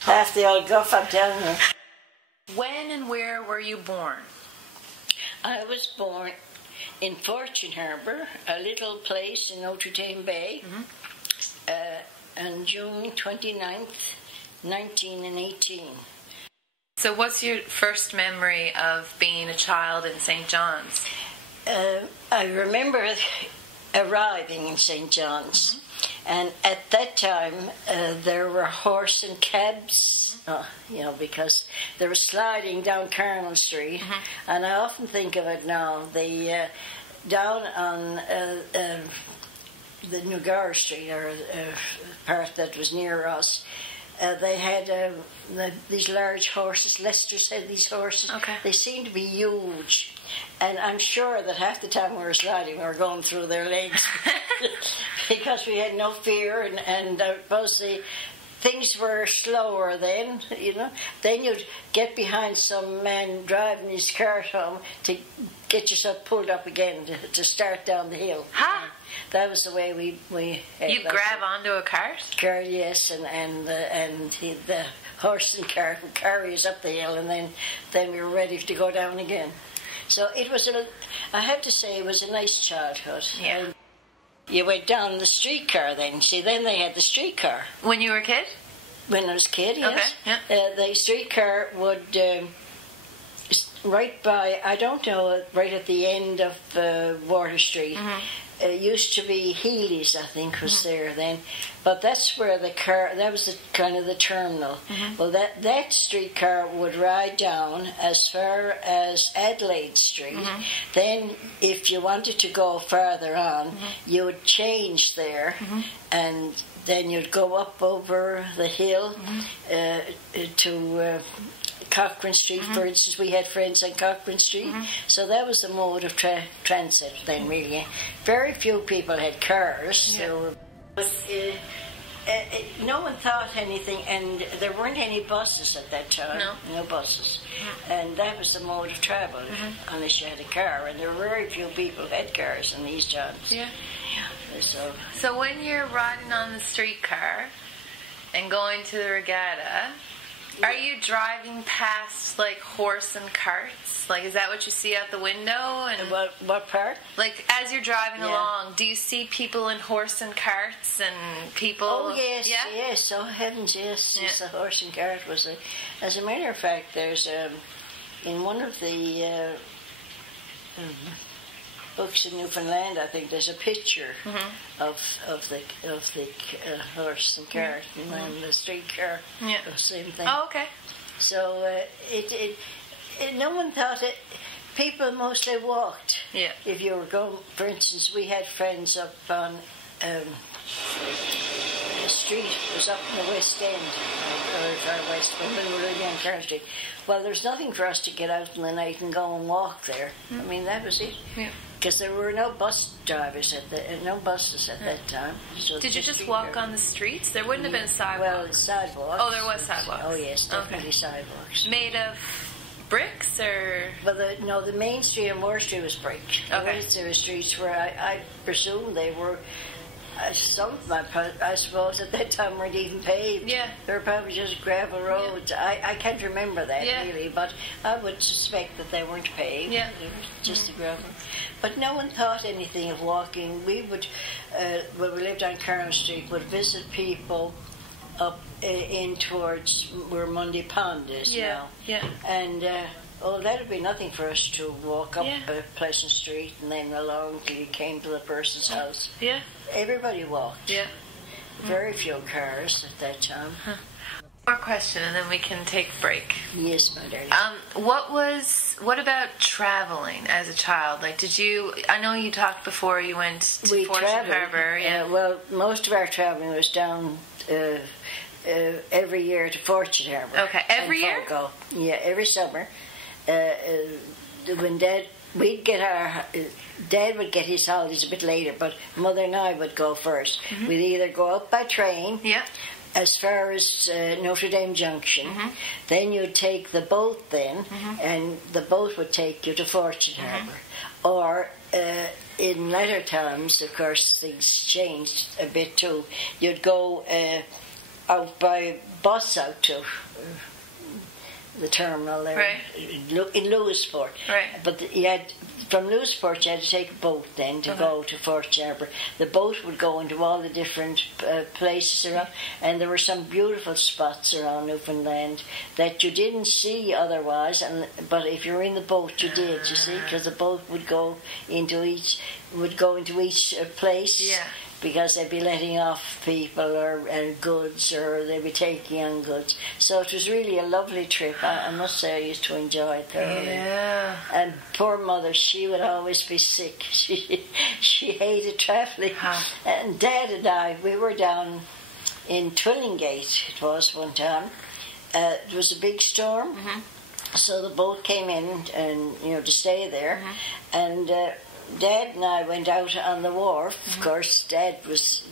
Half the old guff, I'm telling you. When and where were you born? I was born in Fortune Harbour, a little place in Notre Dame Bay, on June 29th, 1918. So what's your first memory of being a child in St. John's? I remember arriving in St. John's, and at that time there were horse and cabs, because they were sliding down Carnal Street, and I often think of it now. Down on the Nugar Street, or part that was near us, they had these large horses. Leicester's had these horses. Okay. They seemed to be huge. And I'm sure that half the time we were sliding, we were going through their legs because we had no fear, and I suppose things were slower then, Then you'd get behind some man driving his cart home to get yourself pulled up again to start down the hill. Huh? That was the way we You'd grab onto a cart? Cart, yes, and the horse and cart would carry us up the hill, and then we were ready to go down again. So it was I have to say, it was a nice childhood. Yeah. You went down the streetcar then. See, then they had the streetcar. When you were a kid? When I was a kid, yes. Okay, yeah. The streetcar would, right by, I don't know, right at the end of Water Street. It used to be Healy's, I think, was there then. But that's where that was kind of the terminal. Well, that streetcar would ride down as far as Adelaide Street. Then, if you wanted to go farther on, you would change there, and then you'd go up over the hill to Cochrane Street, for instance. We had friends on Cochrane Street, so that was the mode of transit then, really. Very few people had cars. Yeah. No one thought anything, and there weren't any buses at that time. No buses. And that was the mode of travel, unless you had a car. And there were very few people who had cars in these jobs. Yeah. So when you're riding on the streetcar and going to the regatta, are you driving past, like, horse and carts? Like, is that what you see out the window? And what part? Like, as you're driving along, do you see people in horse and carts and people? Oh, yes, yes. Oh, heavens, yes. Yeah. Yes, the horse and cart was as a matter of fact, there's, in one of the books in Newfoundland, I think there's a picture of the horse and cart and the streetcar. Yeah. The same thing. Oh, okay. So no one thought it. People mostly walked. Yeah. If you were going, for instance, we had friends up on the street. It was up in the West End, or West, when we were living on Carnal Street. Well, there's nothing for us to get out in the night and go and walk there. I mean, that was it. Yeah. Because there were no bus drivers no buses at that time. So did you just walk on the streets? There wouldn't have been sidewalks. Well, sidewalks. Oh, there was sidewalks. Oh, yes, definitely sidewalks. Made of bricks, or? Well, the main street and Moore Street was brick. Okay. There were streets where I presume they were. Some of them, I suppose, at that time weren't even paved. Yeah. They were probably just gravel roads. Yeah. I can't remember that really, but I would suspect that they weren't paved. Yeah. They were just the gravel. But no one thought anything of walking. We would, when we lived on Carnal Street, would visit people up in towards where Mundy Pond is now. Yeah. And that would be nothing for us to walk up Pleasant Street and then along till you came to the person's house. Yeah. Everybody walked. Yeah. Very few cars at that time. More question, and then we can take a break. Yes, my darling. What about traveling as a child? Like, I know you talked before you went to Fortune Harbour. Yeah. Well, most of our traveling was down every year to Fortune Harbour. Okay, every year? Yeah, every summer. When Dad would get his holidays a bit later, but Mother and I would go first. We'd either go up by train as far as Notre Dame Junction. Then you'd take the boat and the boat would take you to Fortune Harbour. Or in later times, of course, things changed a bit too. You'd go out by bus out to the terminal there in Lewisport. Right. But you had, from Lewisport you had to take a boat then to go to Fort Harbour. The boat would go into all the different places around, and there were some beautiful spots around Newfoundland that you didn't see otherwise. But if you were in the boat, you did. You see, because the boat would go into each place. Yeah. Because they'd be letting off people and goods, or they'd be taking on goods. So it was really a lovely trip. I must say I used to enjoy it thoroughly. Yeah. And poor mother, she would always be sick. She hated travelling. And Dad and I, we were down in Twillingate, it was one time. It was a big storm. So the boat came in and to stay there. And Dad and I went out on the wharf. Of course, Dad was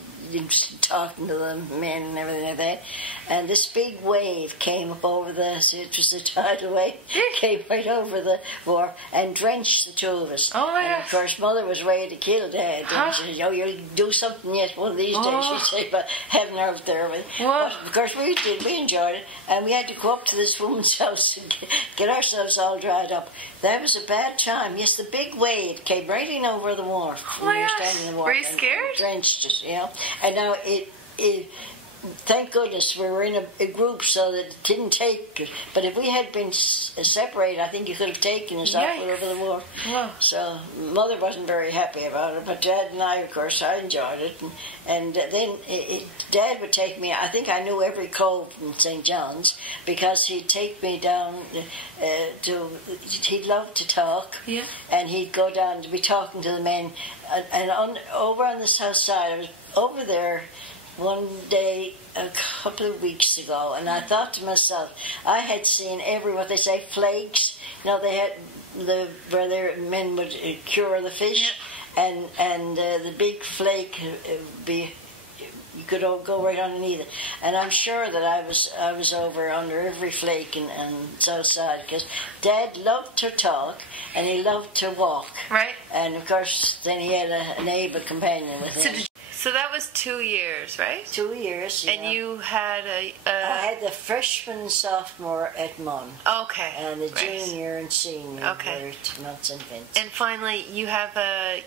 talking to the men and everything like that. And this big wave came up over it was a tidal wave, came right over the wharf and drenched the two of us. Oh, my and of course, Mother was ready to kill Dad. And she said, you'll do something yet one of these days, she'd say, but having her out there. But of course, we enjoyed it. And we had to go up to this woman's house and get ourselves all dried up. That was a bad time. Yes, the big wave came right in over the wharf. Oh my gosh. Were you scared? Drenched us, And now it thank goodness we were in a group so that it didn't take. But if we had been separated, I think you could have taken us off over the wharf. Wow. So Mother wasn't very happy about it, but Dad and I, of course, I enjoyed it. And then Dad would take me. I think I knew every cove in St. John's because he'd take me down he'd love to talk. Yeah. And he'd go down to be talking to the men. And over on the south side, I was over there one day a couple of weeks ago, and I thought to myself, I had seen what they say, flakes. They had where their men would cure the fish, and the big flake would be. You could go right underneath it, and I'm sure that I was over under every flake and south side because Dad loved to talk and he loved to walk. Right. And of course, then he had an able companion with him. So that was 2 years, right? 2 years. And you had I had the freshman, sophomore at Munn. Okay. And the junior and senior were at not St. Vincent. And finally, you have a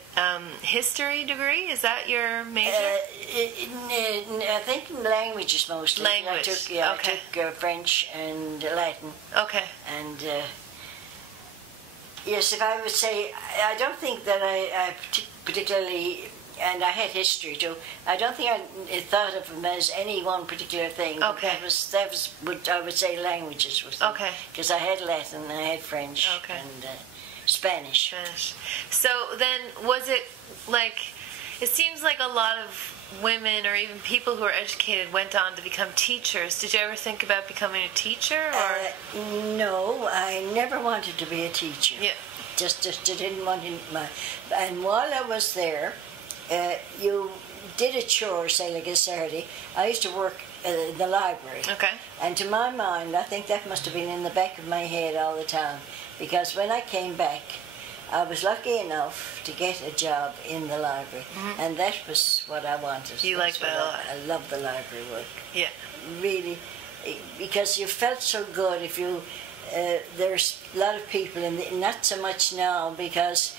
history degree. Is that your major? I think languages mostly. Language. I took French and Latin. Okay. And yes, if I would say, I don't think that I particularly, and I had history too. I don't think I thought of them as any one particular thing. Okay. That was what I would say languages was. Okay. Because I had Latin, and I had French, and Spanish. So then, was it like? It seems like a lot of women or even people who are educated went on to become teachers. Did you ever think about becoming a teacher? Or? No, I never wanted to be a teacher. Yeah. Just didn't want to. And while I was there, you did a chore, say like a Saturday. I used to work in the library. Okay. And to my mind, I think that must have been in the back of my head all the time. Because when I came back, I was lucky enough to get a job in the library, and that was what I wanted. You like that a lot? I love the library work. Yeah. Really, because you felt so good if you. There's a lot of people, not so much now because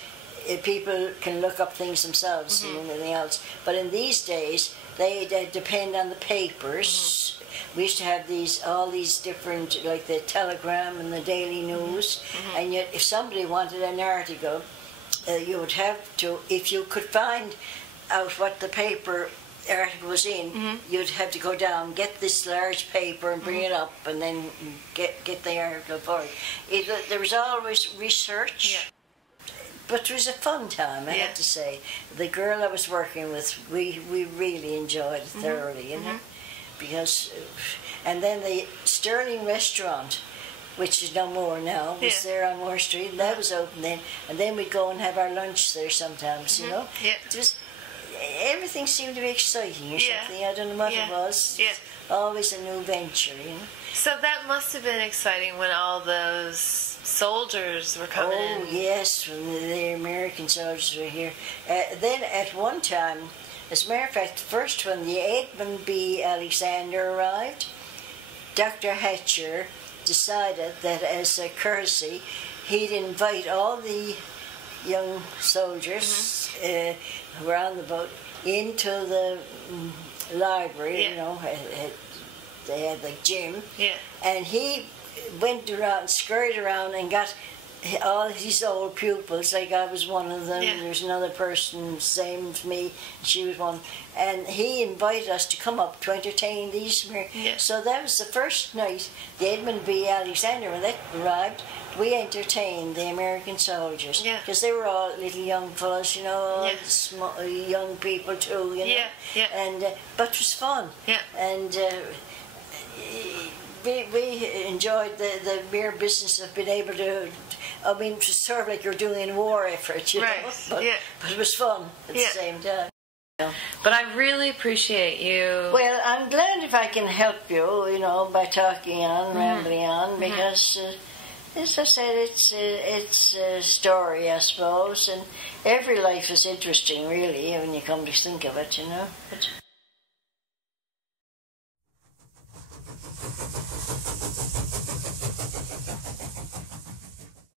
people can look up things themselves and anything else. But in these days, they depend on the papers. We used to have all these different, like the Telegram and the Daily News, and yet if somebody wanted an article, you would have to, if you could find out what the paper article was in, you'd have to go down, get this large paper and bring it up, and then get the article for it. There was always research. Yeah. But it was a fun time, I have to say. The girl I was working with, we really enjoyed it thoroughly, you know. Because, and then the Sterling restaurant, which is no more now, was there on Moore Street, and that was open then. And then we'd go and have our lunch there sometimes, you know. Yeah. Just everything seemed to be exciting or something. I don't know what it was. Yeah. Always a new venture, you know. So that must have been exciting when all those soldiers were coming in. Oh, yes, when the American soldiers were here. Then at one time, As a matter of fact, first when the Edmund B. Alexander arrived, Dr. Hatcher decided that as a courtesy, he'd invite all the young soldiers who were on the boat into the library, you know, they had the gym, and he went around, scurried around and got all these old pupils, like I was one of them, there's another person, same as me, she was one, and he invited us to come up to entertain these. So that was the first night, the Edmund B. Alexander, when that arrived, we entertained the American soldiers, because they were all little young fellows, you know, all small, young people too, you know, and but it was fun, and we enjoyed the mere business of being able to. I mean, it was sort of like you're doing a war effort, you know, but it was fun at the same time. But I really appreciate you. Well, I'm glad if I can help you, you know, by talking on, rambling on, because, as I said, it's a story, I suppose, and every life is interesting, really, when you come to think of it, you know. But